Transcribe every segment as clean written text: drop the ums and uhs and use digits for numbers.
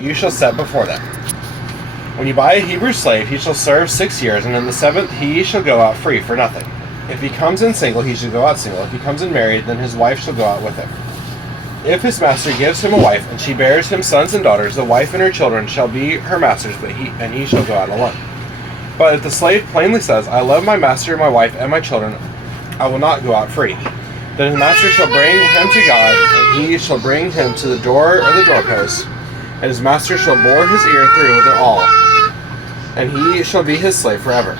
you shall set before them. When you buy a Hebrew slave, he shall serve 6 years, and in the 7th he shall go out free for nothing. If he comes in single, he shall go out single. If he comes in married, then his wife shall go out with him. If his master gives him a wife, and she bears him sons and daughters, the wife and her children shall be her master's, but he shall go out alone. But if the slave plainly says, I love my master, my wife, and my children, I will not go out free, then his master shall bring him to God, and he shall bring him to the door or the doorpost, and his master shall bore his ear through with it all, and he shall be his slave forever.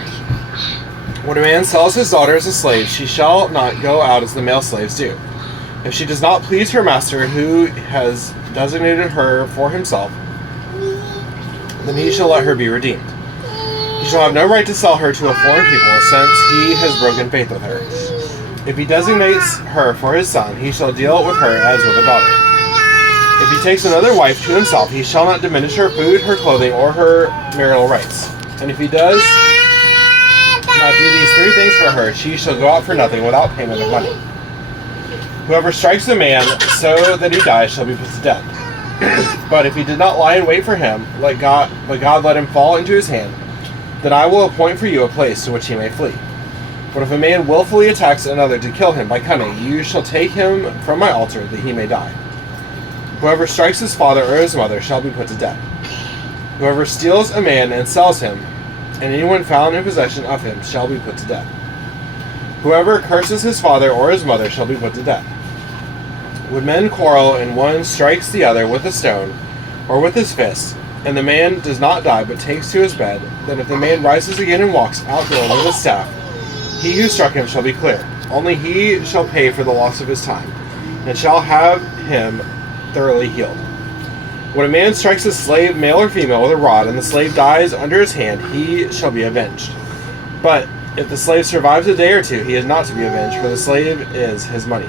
When a man sells his daughter as a slave, she shall not go out as the male slaves do. If she does not please her master, who has designated her for himself, then he shall let her be redeemed. He shall have no right to sell her to a foreign people, since he has broken faith with her. If he designates her for his son, he shall deal with her as with a daughter. If he takes another wife to himself, he shall not diminish her food, her clothing, or her marital rights. And if he does not do these 3 things for her, she shall go out for nothing without payment of money. Whoever strikes a man so that he dies shall be put to death. But if he did not lie in wait for him, but God let him fall into his hand, then I will appoint for you a place to which he may flee. But if a man willfully attacks another to kill him by cunning, you shall take him from my altar that he may die. Whoever strikes his father or his mother shall be put to death. Whoever steals a man and sells him, and anyone found in possession of him shall be put to death. Whoever curses his father or his mother shall be put to death. When men quarrel and one strikes the other with a stone or with his fist, and the man does not die but takes to his bed, then if the man rises again and walks outdoor with his staff, he who struck him shall be clear. Only he shall pay for the loss of his time, and shall have him thoroughly healed. When a man strikes a slave, male or female, with a rod, and the slave dies under his hand, he shall be avenged. But if the slave survives a day or two, he is not to be avenged, for the slave is his money.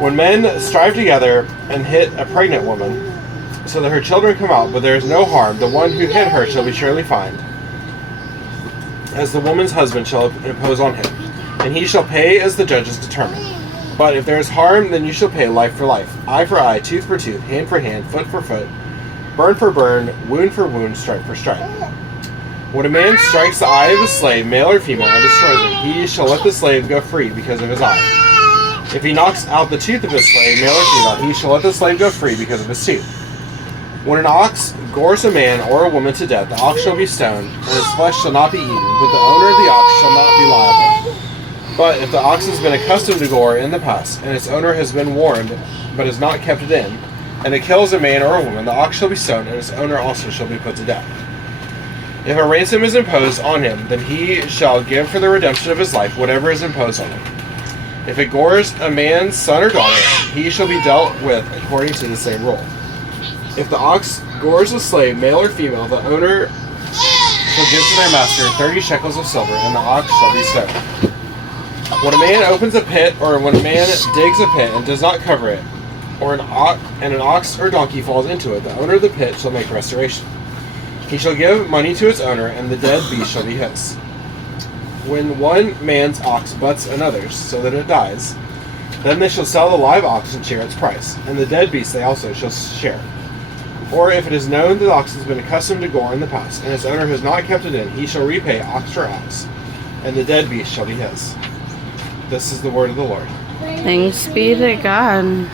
When men strive together and hit a pregnant woman, so that her children come out, but there is no harm, the one who hit her shall be surely fined, as the woman's husband shall impose on him, and he shall pay as the judges determine. But if there is harm, then you shall pay life for life, eye for eye, tooth for tooth, hand for hand, foot for foot, burn for burn, wound for wound, stripe for stripe. When a man strikes the eye of a slave, male or female, and destroys it, he shall let the slave go free because of his eye. If he knocks out the tooth of his slave, male or female, he shall let the slave go free because of his tooth. When an ox gores a man or a woman to death, the ox shall be stoned, and his flesh shall not be eaten, but the owner of the ox shall not be liable. But if the ox has been accustomed to gore in the past, and its owner has been warned, but has not kept it in, and it kills a man or a woman, the ox shall be stoned, and its owner also shall be put to death. If a ransom is imposed on him, then he shall give for the redemption of his life whatever is imposed on him. If it gores a man's son or daughter, he shall be dealt with according to the same rule. If the ox gores a slave, male or female, the owner shall give to their master 30 shekels of silver, and the ox shall be stoned. When a man opens a pit, or when a man digs a pit and does not cover it, or an ox or donkey falls into it, the owner of the pit shall make restoration. He shall give money to its owner, and the dead beast shall be his. When one man's ox butts another's, so that it dies, then they shall sell the live ox and share its price, and the dead beast they also shall share. Or if it is known that the ox has been accustomed to gore in the past, and its owner has not kept it in, he shall repay ox for ox, and the dead beast shall be his. This is the word of the Lord. Thanks be to God.